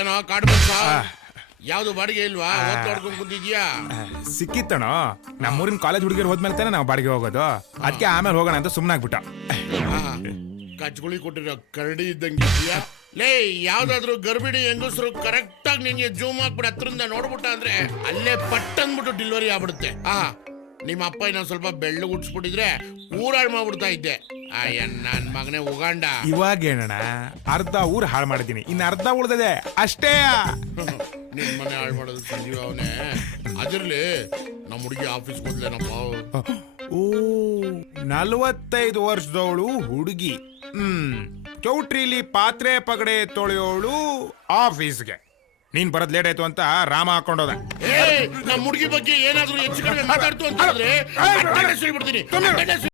ಏನೋ ಕಾಡ್ಬೇಕು ಯಾವ್ದು ಬಾಡಿಗೆ ಇಲ್ವಾ ಓದ್ಕೊಂಡ್ ಕುಂತಿದ್ಯಾ? ಸಿಕ್ಕಿತ್ತಣ. ನಮ್ಮೂರಿನ ಕಾಲೇಜ್ ಹುಡುಗಿರು ಹೋದ್ಮೇಲೆ ತಾನೆ ನಾವು ಬಾಡಿಗೆ ಹೋಗೋದು. ಅದಕ್ಕೆ ಆಮೇಲೆ ಹೋಗೋಣ ಅಂತ ಸುಮ್ಮನಾಗ್ಬಿಟ್ಟ. ಕಚ್ಗುಳಿ ಕೊಟ್ಟಿರೋ ಕರಡಿ ಇದ್ದಂಗಿದ್ಯಾ? ಲೇ, ಯಾವ್ದಾದ್ರು ಗರ್ಭಿಣಿ ಹೆಂಗಸರು ಕರೆಕ್ಟ್ ಆಗಿ ನಿನ್ಗೆ ಜೂಮ್ ಹಾಕ್ಬಿಟ್ಟು ಹತ್ರದಿಂದ ನೋಡ್ಬಿಟ್ಟ ಅಂದ್ರೆ ಅಲ್ಲೇ ಪಟ್ ಅಂದ್ಬಿಟ್ಟು ಡೆಲಿವರಿ ಆಗ್ಬಿಡುತ್ತೆ. ನಿಮ್ಮ ಅಪ್ಪ ಇನ್ನೊಂದ್ ಸ್ವಲ್ಪ ಬೆಳ್ಳು ಉಡ್ಸ್ಬಿಟ್ಟಿದ್ರೆ ಊರಾಳ್ ಮಾಡ್ಬಿಡ್ತಾ ಇದ್ದೆ. ನನ್ ಮಗನೇ ಉಗಾಂಡ. ಇವಾಗ ಏನಣ್ಣ, ಅರ್ಧ ಊರ್ ಹಾಳು ಮಾಡಿದೀನಿ, ಇನ್ನು ಅರ್ಧ ಉಳ್ದದೆ ಅಷ್ಟೇ. ನಿನ್ ಮನೆ ಹಾಳು ಮಾಡೋದು ಸಂಜೀವ ಅವನೇ. ಅದಿರ್ಲಿ, ನಮ್ಮ ಹುಡುಗಿ ಆಫೀಸ್ ಮೊದ್ಲೇನಪ್ಪ. ಓ, 45 ವರ್ಷದವಳು ಹುಡುಗಿ. ಚೌಟ್ರಿಲಿ ಪಾತ್ರೆ ಪಗಡೆ ತೊಳೆಯೋಳು ಆಫೀಸ್ಗೆ. ನೀನ್ ಬರೋದ್ ಲೇಟ್ ಆಯ್ತು ಅಂತ ರಾಮ ಹಾಕೊಂಡೋದ. ನಮ್ಮ ಹುಡುಗಿ ಬಗ್ಗೆ ಏನಾದ್ರು ಹೆಚ್ಚು ಕಡಿಮೆ ಮಾತಾಡ್ತು ಅಂತ ಹೇಳಿದ್ರೆ